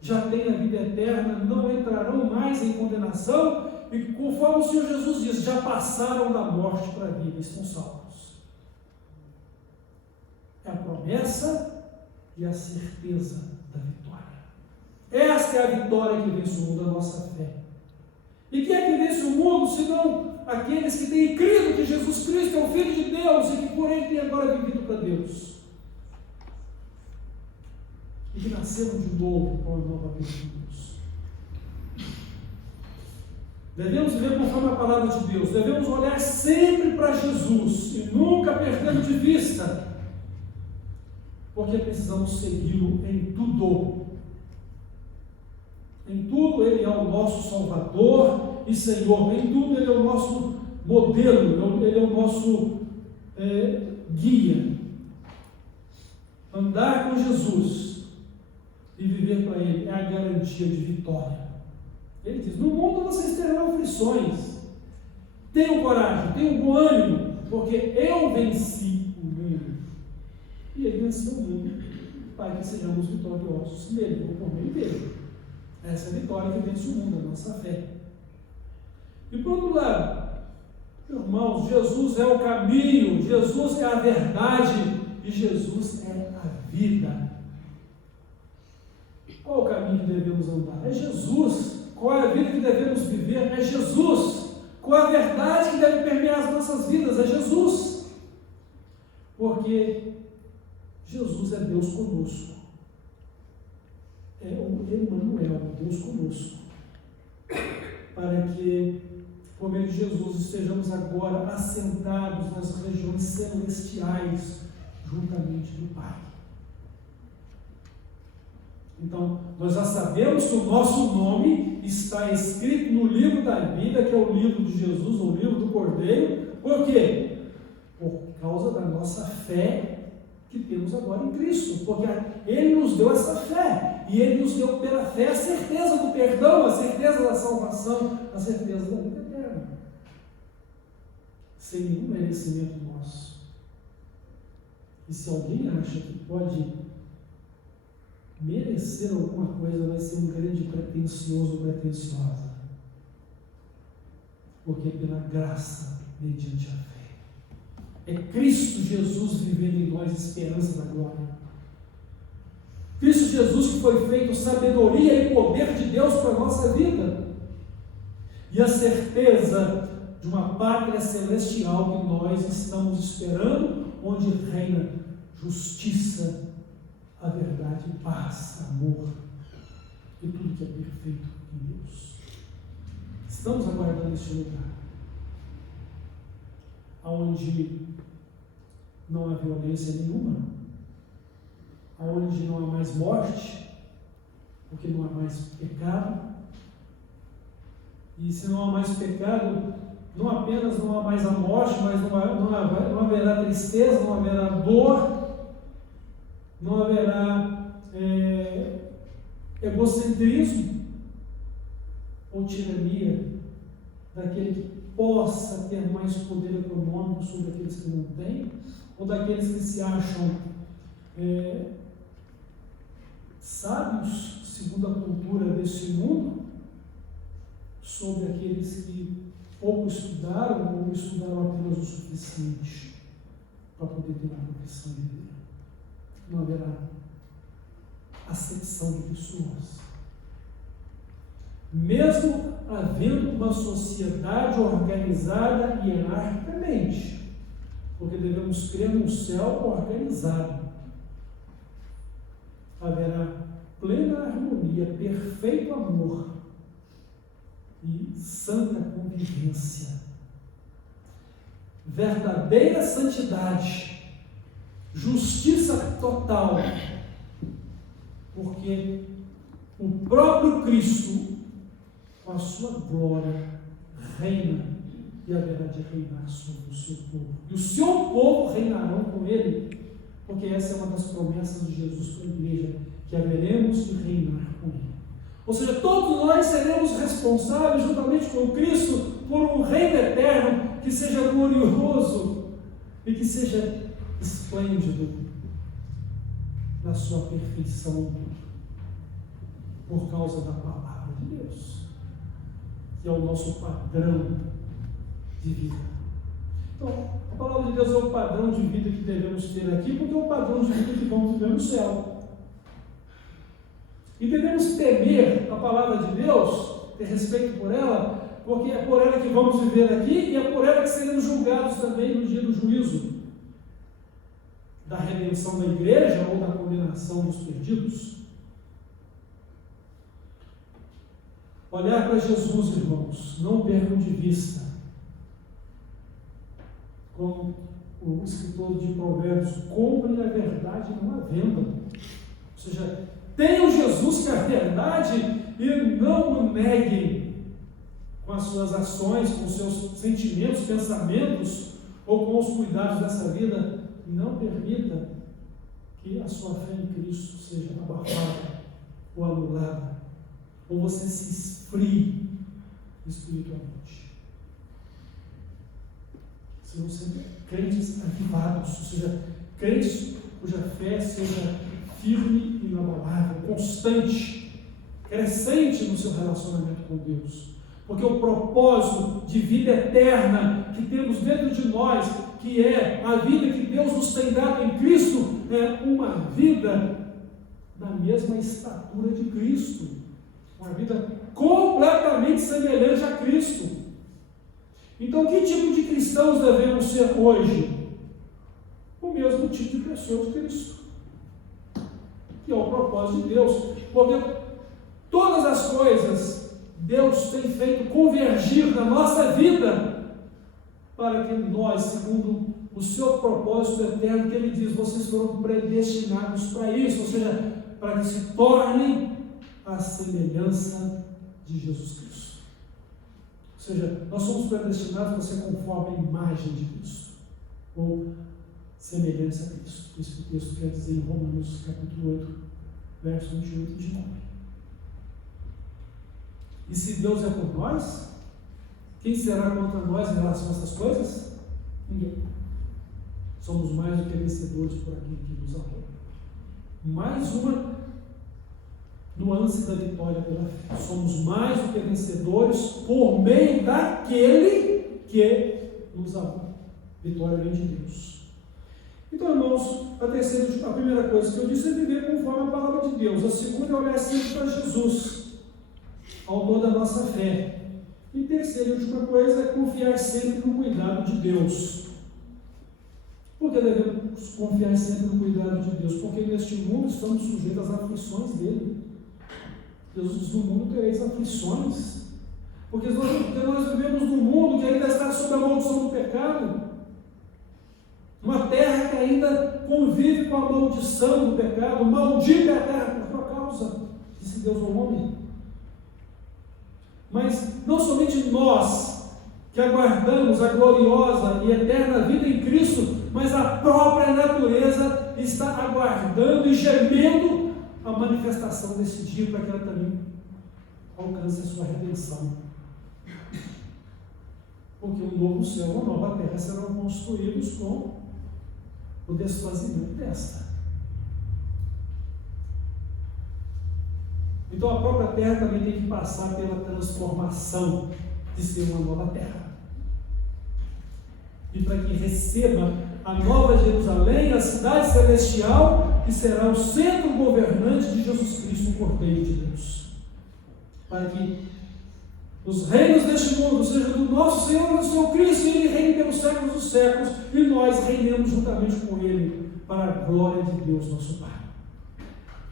já têm a vida eterna, não entrarão mais em condenação, e conforme o Senhor Jesus diz, já passaram da morte para a vida, estão salvos. É a promessa e a certeza da vitória. Esta é a vitória que vence o mundo, a nossa fé. E quem é que vence o mundo, senão aqueles que têm crido que Jesus Cristo é o Filho de Deus e que por ele têm agora vivido para Deus? E que nasceram de novo com a nova vida de Deus. Devemos viver conforme a palavra de Deus, devemos olhar sempre para Jesus e nunca perdê-lo de vista, porque precisamos segui-lo em tudo. Em tudo Ele é o nosso Salvador e Senhor, em tudo Ele é o nosso modelo, Ele é o nosso guia. Andar com Jesus e viver para Ele é a garantia de vitória. Ele diz, no mundo vocês terão aflições, tenham coragem, tenham bom ânimo, porque eu venci o mundo. E Ele venceu o mundo, para que sejamos vitoriosos nele, ou por meio dele. Essa é a vitória que vence o mundo, a nossa fé. E por outro lado, irmãos, Jesus é o caminho, Jesus é a verdade e Jesus é a vida. Qual o caminho que devemos andar? É Jesus. Qual é a vida que devemos viver? É Jesus. Qual é a verdade que deve permear as nossas vidas? É Jesus. Porque Jesus é Deus conosco. É o Emmanuel, Deus conosco. para que, por meio de Jesus, estejamos agora assentados nas regiões celestiais, juntamente do Pai. Então, nós já sabemos que o nosso nome está escrito no livro da vida, que é o livro de Jesus, o livro do Cordeiro. Por quê? Por causa da nossa fé que temos agora em Cristo, porque Ele nos deu essa fé, e Ele nos deu pela fé a certeza do perdão, a certeza da salvação, a certeza da vida eterna, sem nenhum merecimento nosso. E se alguém acha que pode merecer alguma coisa, vai ser um grande pretensioso ou pretensiosa, porque é pela graça, mediante a fé. É Cristo Jesus vivendo em nós, esperança da glória. Cristo Jesus que foi feito sabedoria e poder de Deus para a nossa vida. E a certeza de uma pátria celestial que nós estamos esperando, onde reina justiça, a verdade, paz, amor e tudo que é perfeito em Deus. Estamos aguardando este lugar, onde não há violência nenhuma, onde não há mais morte, porque não há mais pecado. E se não há mais pecado, não apenas não há mais a morte, mas não haverá tristeza, não haverá dor, não haverá egocentrismo ou tirania daquele que possa ter mais poder econômico sobre aqueles que não têm, ou daqueles que se acham sábios, segundo a cultura desse mundo, sobre aqueles que pouco estudaram ou estudaram apenas o suficiente para poder ter uma profissão de vida. Não haverá acepção de pessoas. Mesmo havendo uma sociedade organizada hierarquicamente, porque devemos crer num céu organizado, haverá plena harmonia, perfeito amor e santa convivência, verdadeira santidade, justiça total, porque o próprio Cristo, com a sua glória, reina e haverá de reinar sobre o seu povo. E o seu povo reinarão com ele, porque essa é uma das promessas de Jesus para a igreja, que haveremos de reinar com ele. Ou seja, todos nós seremos responsáveis, juntamente com Cristo, por um reino eterno que seja glorioso e que seja esplêndido na sua perfeição, por causa da palavra de Deus, que é o nosso padrão de vida. Então, a palavra de Deus é o padrão de vida que devemos ter aqui, porque é o padrão de vida que vamos viver no céu. E devemos temer a palavra de Deus, ter respeito por ela, porque é por ela que vamos viver aqui e é por ela que seremos julgados também no dia do juízo, da redenção da igreja ou da condenação dos perdidos. Olhar para Jesus, irmãos, não percam de vista, como o escritor de Provérbios, comprem a verdade, não a vendam. Ou seja, tenham Jesus que é a verdade e não o neguem com as suas ações, com os seus sentimentos, pensamentos ou com os cuidados dessa vida. Não permita que a sua fé em Cristo seja abafada ou anulada, ou você se esfrie espiritualmente. Sejam sempre crentes avivados, ou seja, crentes cuja fé seja firme e inabalável, constante, crescente no seu relacionamento com Deus. Porque o propósito de vida eterna que temos dentro de nós, que é a vida que Deus nos tem dado em Cristo, é uma vida da mesma estatura de Cristo, uma vida completamente semelhante a Cristo. Então, que tipo de cristãos devemos ser hoje? O mesmo tipo de pessoa de Cristo, que é o propósito de Deus, porque todas as coisas Deus tem feito convergir na nossa vida para que nós, segundo o seu propósito eterno, que Ele diz, vocês foram predestinados para isso, ou seja, para que se tornem a semelhança de Jesus Cristo. Ou seja, nós somos predestinados para ser conforme a imagem de Cristo, ou semelhantes a Cristo. Isso que o texto quer dizer em Romanos capítulo 8, versos 28 e 29. E se Deus é por nós, quem será contra nós em relação a essas coisas? Ninguém. Somos mais do que vencedores por aquele que nos amou. Mais uma nuance da vitória pela fé. Somos mais do que vencedores por meio daquele que nos amou. Vitória vem de Deus. Então, irmãos, a primeira coisa que eu disse é viver conforme a palavra de Deus. A segunda é olhar sempre para Jesus, autor da nossa fé. E terceira e última coisa é confiar sempre no cuidado de Deus. Por que devemos confiar sempre no cuidado de Deus? Porque neste mundo estamos sujeitos às aflições dele. Jesus diz, no mundo tereis aflições. Porque nós vivemos num mundo que ainda está sob a maldição do pecado. Uma terra que ainda convive com a maldição do pecado. Maldita é a terra por tua causa, disse Deus ao homem. Mas não somente nós que aguardamos a gloriosa e eterna vida em Cristo, mas a própria natureza está aguardando e gemendo a manifestação desse dia para que ela também alcance a sua redenção. Porque um novo céu e uma nova terra serão construídos com o desfazimento desta. Então a própria terra também tem que passar pela transformação de ser uma nova terra. E para que receba a nova Jerusalém, a cidade celestial, que será o centro governante de Jesus Cristo, o Cordeiro de Deus. Para que os reinos deste mundo sejam do nosso Senhor e do Senhor Cristo, e Ele reine pelos séculos dos séculos, e nós reinemos juntamente com Ele, para a glória de Deus, nosso Pai.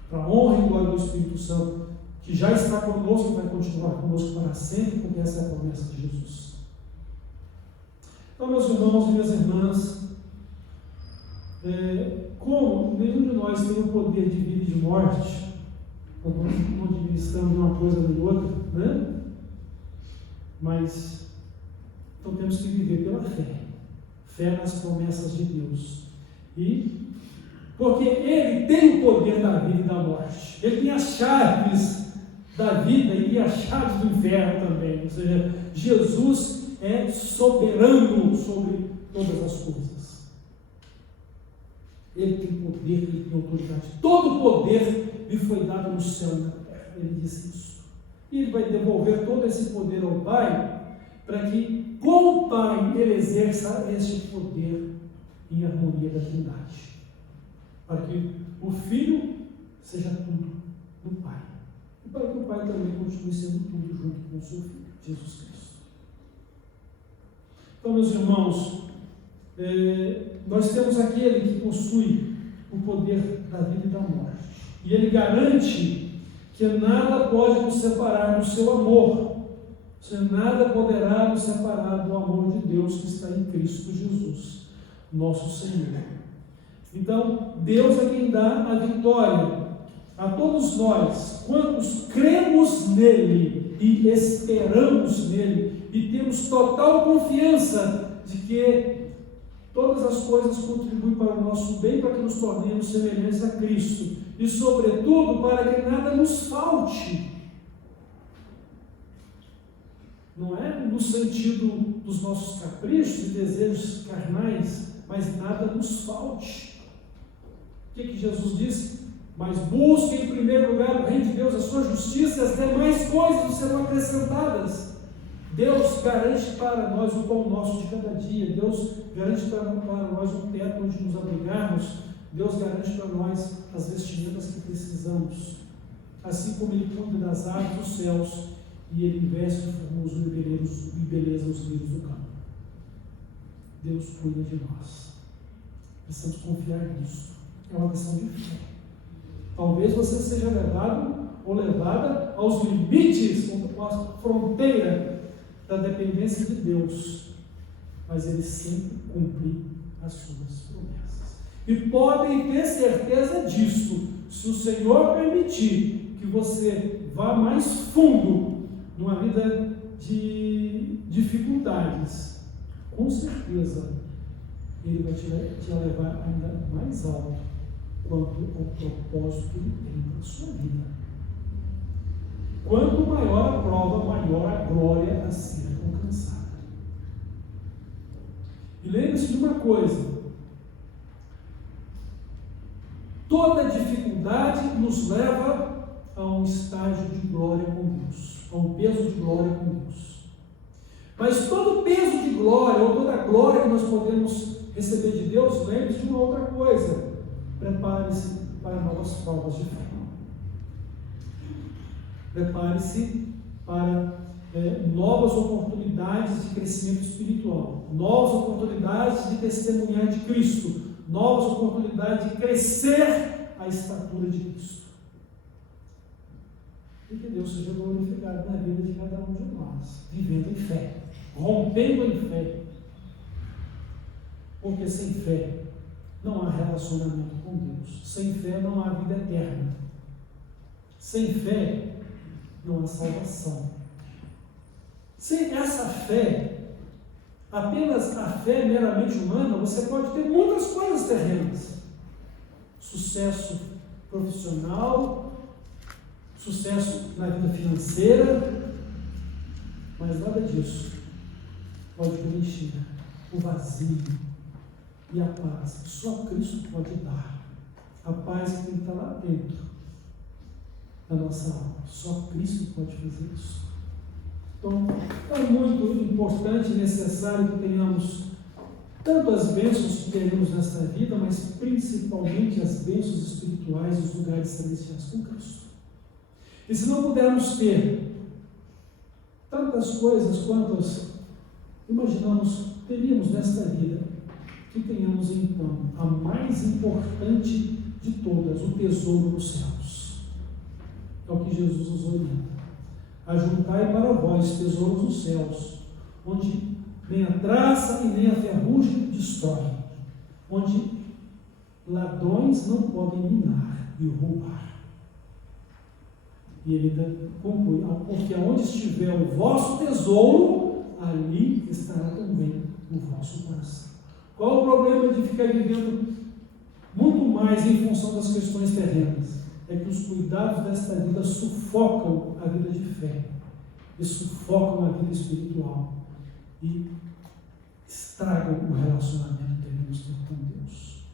Para a honra e glória do Espírito Santo, que já está conosco e vai continuar conosco para sempre, porque essa é a promessa de Jesus. Então, meus irmãos e minhas irmãs, como nenhum de nós tem o poder de vida e de morte, nós não administramos uma coisa nem outra, né? Mas, então temos que viver pela fé nas promessas de Deus. E, porque Ele tem o poder da vida e da morte, Ele tem as chaves da vida e as chaves do inferno também, ou seja, Jesus é soberano sobre todas as coisas. Ele tem poder, Ele tem autoridade. Todo poder lhe foi dado no céu e na terra. Ele disse isso. E Ele vai devolver todo esse poder ao Pai, para que com o Pai Ele exerça este poder em harmonia da Trindade. Para que o Filho seja tudo do Pai. E para que o Pai também continue sendo tudo junto com o seu Filho, Jesus Cristo. Então, meus irmãos, nós temos aquele que possui o poder da vida e da morte. E Ele garante que nada pode nos separar do seu amor. Nada poderá nos separar do amor de Deus que está em Cristo Jesus, nosso Senhor. Então, Deus é quem dá a vitória a todos nós, quantos cremos nele e esperamos nele, e temos total confiança de que todas as coisas contribuem para o nosso bem, para que nos tornemos semelhantes a Cristo, e sobretudo para que nada nos falte. Não é no sentido dos nossos caprichos e desejos carnais, mas nada nos falte. O que Jesus disse? Mas busquem em primeiro lugar o reino de Deus, a sua justiça, e as demais coisas serão acrescentadas. Deus garante para nós o pão nosso de cada dia. Deus garante para nós um teto onde nos abrigarmos. Deus garante para nós as vestimentas que precisamos. Assim como Ele cuida das aves dos céus e Ele investe em formosura e beleza os lírios do campo. Deus cuida de nós. Precisamos confiar nisso. É uma questão de fé. Talvez você seja levado ou levada aos limites, ou à fronteira da dependência de Deus. Mas Ele sempre cumpre as suas promessas. E podem ter certeza disso, se o Senhor permitir que você vá mais fundo numa vida de dificuldades, com certeza Ele vai te levar ainda mais alto quanto ao propósito que Ele tem para a sua vida. Quanto maior a prova, maior a glória a ser alcançada. E lembre-se de uma coisa: toda dificuldade nos leva a um estágio de glória com Deus, a um peso de glória com Deus. Mas todo peso de glória, ou toda glória que nós podemos receber de Deus, lembre-se de uma outra coisa: prepare-se para novas provas de fé. Prepare-se para novas oportunidades de crescimento espiritual, novas oportunidades de testemunhar de Cristo, novas oportunidades de crescer a estatura de Cristo. E que Deus seja glorificado na vida de cada um de nós, vivendo em fé, rompendo em fé. Porque sem fé não há relacionamento com Deus, sem fé não há vida eterna, sem fé não há salvação. Sem essa fé, apenas a fé meramente humana, você pode ter muitas coisas terrenas: sucesso profissional, sucesso na vida financeira, mas nada disso pode preencher o vazio e a paz. Só Cristo pode dar a paz que tem que estar lá dentro da nossa alma. Só Cristo pode fazer isso. Então, é muito importante e necessário que tenhamos tanto as bênçãos que teremos nesta vida, mas principalmente as bênçãos espirituais e os lugares celestiais com Cristo. E se não pudermos ter tantas coisas quantas imaginamos teríamos nesta vida, que tenhamos então a mais importante de todas, o tesouro dos céus. É o que Jesus nos orienta: ajuntai para vós tesouros dos céus, onde nem a traça e nem a ferrugem destrói, onde ladrões não podem minar e roubar. E ele ainda conclui: porque aonde estiver o vosso tesouro, ali estará também o vosso coração. Qual o problema de ficar vivendo muito mais em função das questões terrenas? É que os cuidados desta vida sufocam a vida de fé, e sufocam a vida espiritual, e estragam o relacionamento que devemos ter com Deus,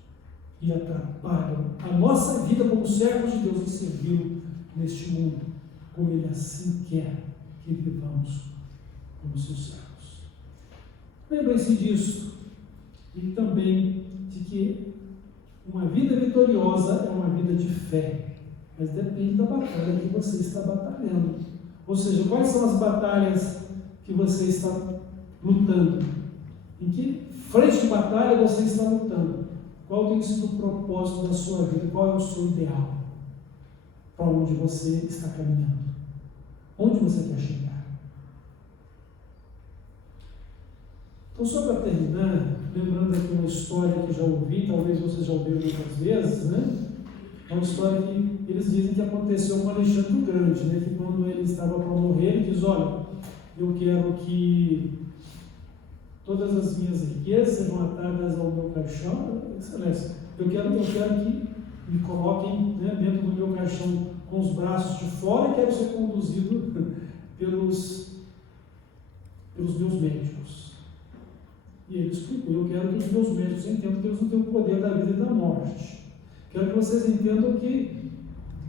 e atrapalham a nossa vida como servos de Deus e servir neste mundo, como Ele assim quer que vivamos como seus servos. Lembrem-se disso, e também de que uma vida vitoriosa é uma vida de fé, mas depende da batalha que você está batalhando. Ou seja, quais são as batalhas que você está lutando? Em que frente de batalha você está lutando? Qual tem sido o propósito da sua vida? Qual é o seu ideal? Para onde você está caminhando? Onde você quer chegar? Então, só para terminar, lembrando aqui uma história que já ouvi, talvez você já ouviu muitas vezes, né? É uma história que eles dizem que aconteceu com Alexandre o Grande, né? Que quando ele estava para morrer, ele diz: olha, eu quero que todas as minhas riquezas sejam atadas ao meu caixão. Excelência, eu quero que me coloquem, né, dentro do meu caixão com os braços de fora, e quero ser conduzido pelos meus médicos. E ele explicou: eu quero que os meus médicos entendam que eles não têm o poder da vida e da morte. Quero que vocês entendam que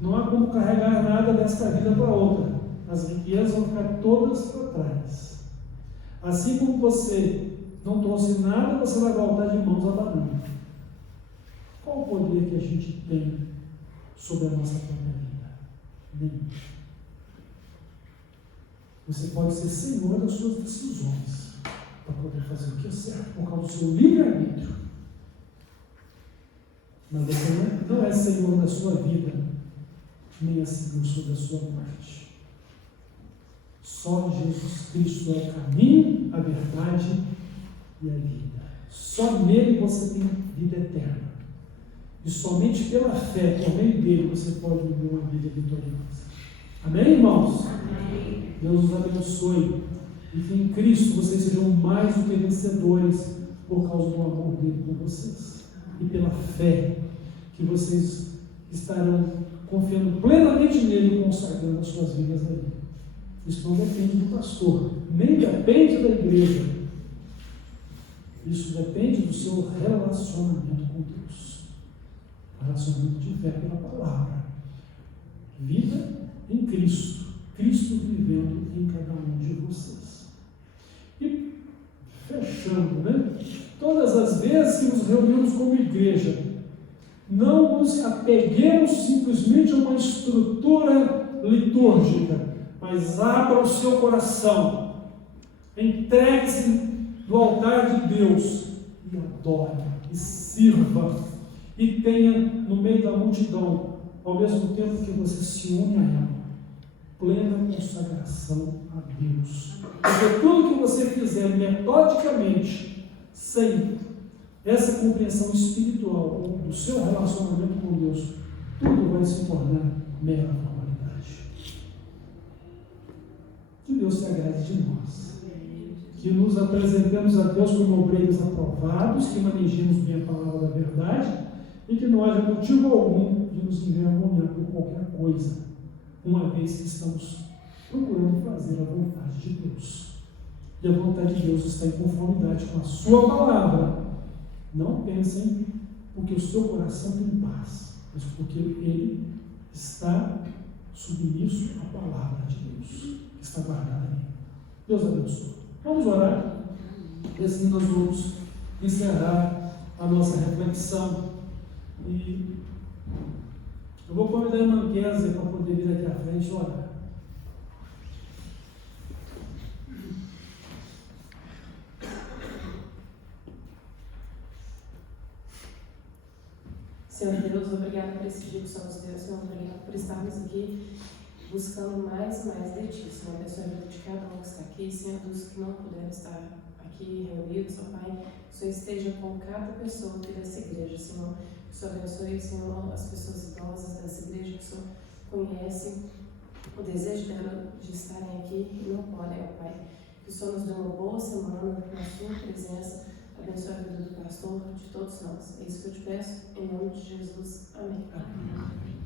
não há como carregar nada desta vida para outra. As riquezas vão ficar todas para trás. Assim como você não trouxe nada, você vai voltar de mãos abanando. Qual o poder que a gente tem sobre a nossa própria vida? Nenhum. Você pode ser senhor das suas decisões, para poder fazer o que é certo, por causa do seu livre-arbítrio. Mas você não é senhor da sua vida, nem assim sobre a sua morte. Só Jesus Cristo é o caminho, a verdade e a vida. Só nele você tem vida eterna. E somente pela fé, por meio dele, você pode viver uma vida vitoriosa. Amém, irmãos? Amém. Deus os abençoe. E que em Cristo vocês sejam mais do que vencedores por causa do amor dele por vocês. E pela fé que vocês estarão confiando plenamente nele e consagrando as suas vidas a ele. Isso não depende do pastor, nem depende da igreja. Isso depende do seu relacionamento com Deus. Relacionamento de fé pela palavra. Vida em Cristo. Cristo vivendo em cada um de vocês. E fechando, né? Todas as vezes que nos reunimos como igreja, não nos apeguemos simplesmente a uma estrutura litúrgica, mas abra o seu coração, entregue-se no altar de Deus e adore, e sirva, e tenha no meio da multidão, ao mesmo tempo que você se une a ela, plena consagração a Deus. Porque tudo que você fizer metodicamente, sem essa compreensão espiritual do seu relacionamento com Deus, tudo vai se tornar mera formalidade. Que Deus se agrade de nós. Que nos apresentemos a Deus como obreiros aprovados, que manejemos bem a palavra da verdade e que não haja motivo algum de nos envergonhar por qualquer coisa, uma vez que estamos procurando fazer a vontade de Deus. E a vontade de Deus está em conformidade com a sua palavra. Não pensem porque o seu coração tem paz, mas porque ele está submisso à palavra de Deus, que está guardada nele. Deus abençoe. Vamos orar, e assim nós vamos encerrar a nossa reflexão. E eu vou convidar a irmã Kézia para poder vir aqui à frente orar. Senhor Deus, obrigado por esse dia que o Senhor nos deu, Senhor, obrigado por estarmos aqui buscando mais e mais de Ti, Senhor. Abençoe a vida de cada um que está aqui, Senhor, dos que não puderam estar aqui reunidos, ó Pai, que o Senhor esteja com cada pessoa aqui dessa igreja, Senhor. Que o Senhor abençoe, Senhor, as pessoas idosas dessa igreja, que o Senhor conhece o desejo dela de estarem aqui e não podem, ó Pai. Que o Senhor nos dê uma boa semana na Sua presença. Abençoe a vida do pastor, de todos nós. É isso que eu te peço, em nome de Jesus. Amém. Amém.